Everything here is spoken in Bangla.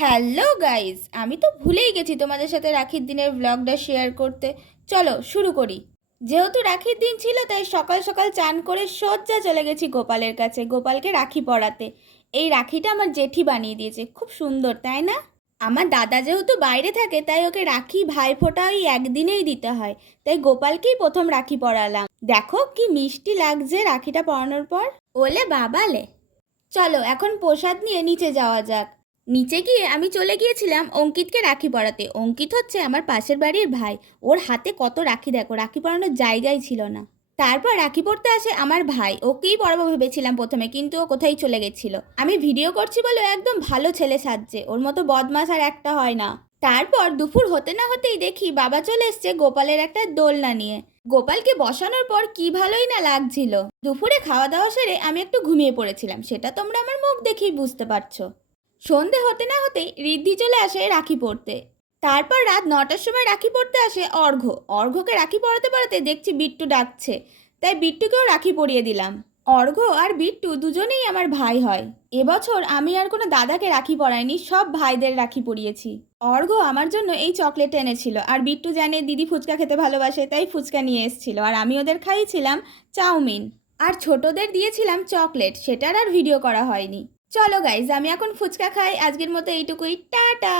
হ্যালো গাইস, আমি তো ভুলেই গেছি তোমাদের সাথে রাখির দিনের ব্লগটা শেয়ার করতে। চলো শুরু করি। যেহেতু রাখির দিন ছিল তাই সকাল সকাল চান করে সোজা চলে গেছি গোপালের কাছে, গোপালকে রাখি পরাতে। এই রাখিটা আমার জেঠি বানিয়ে দিয়েছে, খুব সুন্দর তাই না? আমার দাদা যেহেতু বাইরে থাকে তাই ওকে রাখি ভাইফোঁটা ওই একদিনেই দিতে হয়, তাই গোপালকেই প্রথম রাখি পরালাম। দেখো কি মিষ্টি লাগছে রাখিটা পরানোর পর। ওলে বাবালে। চলো এখন প্রসাদ নিয়ে নিচে যাওয়া যাক। নিচে গিয়ে আমি চলে গিয়েছিলাম অঙ্কিতকে রাখি পরাতে। অঙ্কিত হচ্ছে আমার পাশের বাড়ির ভাই। ওর হাতে কত রাখি দেখো, রাখি পরানোর জায়গাই ছিল না। তারপর রাখি পরতে আসে আমার ভাই, ওকেই পরাবো ভেবেছিলাম প্রথমে, কিন্তু ও কোথায় চলে গেছিল। আমি ভিডিও করছি বলে ও একদম ভালো ছেলে সাজছে, ওর মতো বদমাস আর একটা হয় না। তারপর দুপুর হতে না হতেই দেখি বাবা চলে এসছে গোপালের একটা দোলনা নিয়ে। গোপালকে বসানোর পর কি ভালোই না লাগছিল। দুপুরে খাওয়া দাওয়া সেরে আমি একটু ঘুমিয়ে পড়েছিলাম, সেটা তোমরা আমার মুখ দেখেই বুঝতে পারছো। সন্ধে হতে না হতেই ঋদ্ধি চলে আসে রাখি পড়তে। তারপর রাত 9টার সময় রাখি পড়তে আসে অর্ঘ্য। অর্ঘ্যকে রাখি পরাতে পরাতে দেখছি বিট্টু ডাকছে, তাই বিট্টুকেও রাখি পরিয়ে দিলাম। অর্ঘ্য আর বিট্টু দুজনেই আমার ভাই হয়। এবছর আমি আর কোনো দাদাকে রাখি পরাইনি, সব ভাইদের রাখি পরিয়েছি। অর্ঘ্য আমার জন্য এই চকলেট এনেছিল, আর বিট্টু জানে দিদি ফুচকা খেতে ভালোবাসে তাই ফুচকা নিয়ে এসেছিল, আর আমি ওদের খাইয়েছিলাম চাউমিন। আর ছোটদের দিয়েছিলাম চকলেট, সেটার আর ভিডিও করা হয়নি। চলো গাইজ, আমি এখন ফুচকা খাই। আজকের মতো এইটুকুই, টাটা।